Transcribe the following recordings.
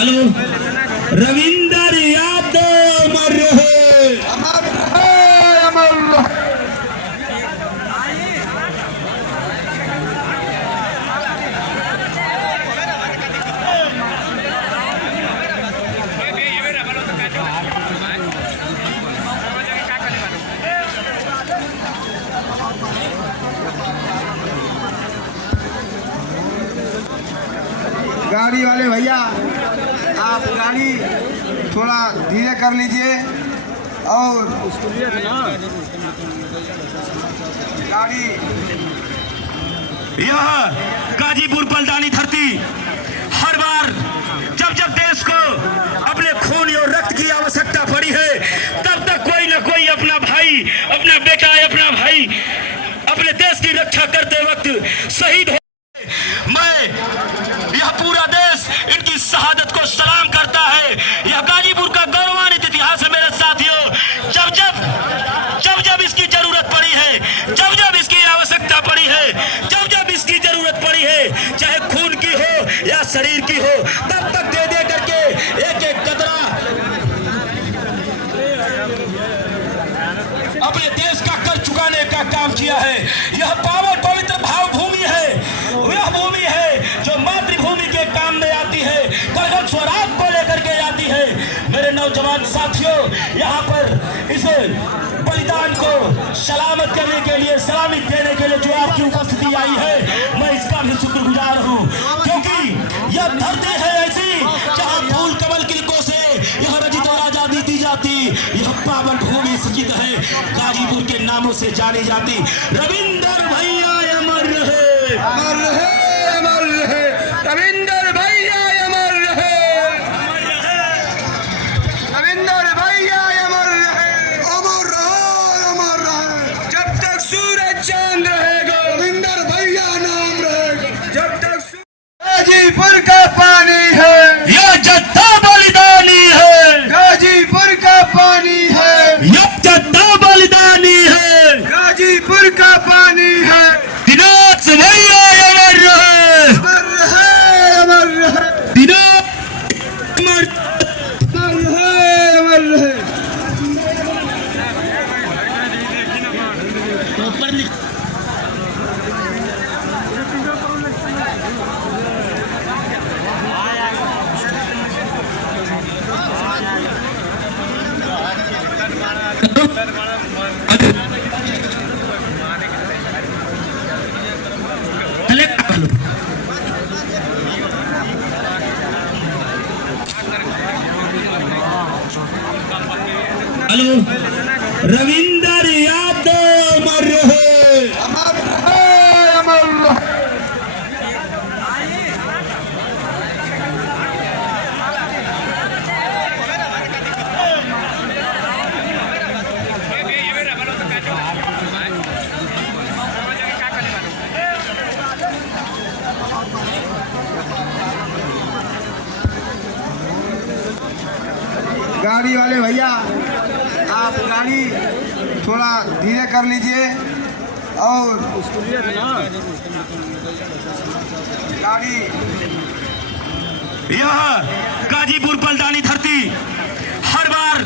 Hello Ravinder Yadav अमर रहे, अमर रहे, अमर रहे। गाड़ी वाले भैया आप गाड़ी थोड़ा धीरे कर लीजिए और गाड़ी यह गाजीपुर पलदानी धरती हर बार जब जब देश को अपने खून और रक्त की आवश्यकता पड़ी है तब तक कोई न कोई अपना भाई, अपना बेटा, अपना भाई अपने देश की रक्षा करते वक्त शहीद हो। मैं यह पूरा देश इनकी शहादत को सलाम करता है। यह गाजीपुर का गौरवान्वित इतिहास है मेरे साथियों। जब जब इसकी जरूरत पड़ी है, जब जब इसकी आवश्यकता पड़ी है, जब जब इसकी जरूरत पड़ी है, चाहे खून की हो या शरीर की हो, तब तक दे दे करके एक एक कतरा अपने देश का कर चुकाने का काम किया है। यह पावन पवित्र भाव भूमि है, वह भूमि है जो मातृभूमि के काम में आती है, करगल स्वराज को लेकर के आती है। मेरे नौजवान साथियों, यहाँ पर इस बलिदान को सलामत करने के लिए, सलामी देने के लिए जो आपकी उपस्थिति आई है, मैं इसका भी शुक्रगुजार हूँ, क्योंकि यह धरती है ऐसी जहाँ फूल कमल किलकों से यह रजित और आजादी दी जाती। यह पावन भूमि सचित है, गाजीपुर के नामों से जानी जाती। रविंदर भैया अमर रहे, अमर रहे, अमर रहे। रविंदर भैया अमर रहे, रविंदर भैया अमर रहे, अमर रहे, अमर रहे। जब तक सूरज चांद रहेगा रविंदर भैया नाम रहेगा। जब तक गाजीपुर का पानी है, यह जत्था बलिदानी है, गाजीपुर का पानी है, यह जत्था बलिदानी है, गाजीपुर का पानी है। दिनेश भैया अमर रहे, अमर रहे, अमर रहे, दिनेश अमर अमर रहे, अमर रहे। हेलो रविंदर यादव अमर रहे, अमर रहे, अमर रहे। गाड़ी वाले भैया आप गाड़ी थोड़ा धीरे कर लीजिए और गाड़ी यह गाजीपुर पलदानी धरती हर बार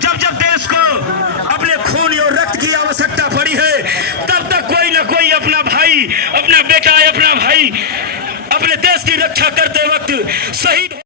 जब जब देश को अपने खून और रक्त की आवश्यकता पड़ी है तब तक कोई न कोई अपना भाई, अपना बेटा, अपना भाई अपने देश की रक्षा करते वक्त शहीद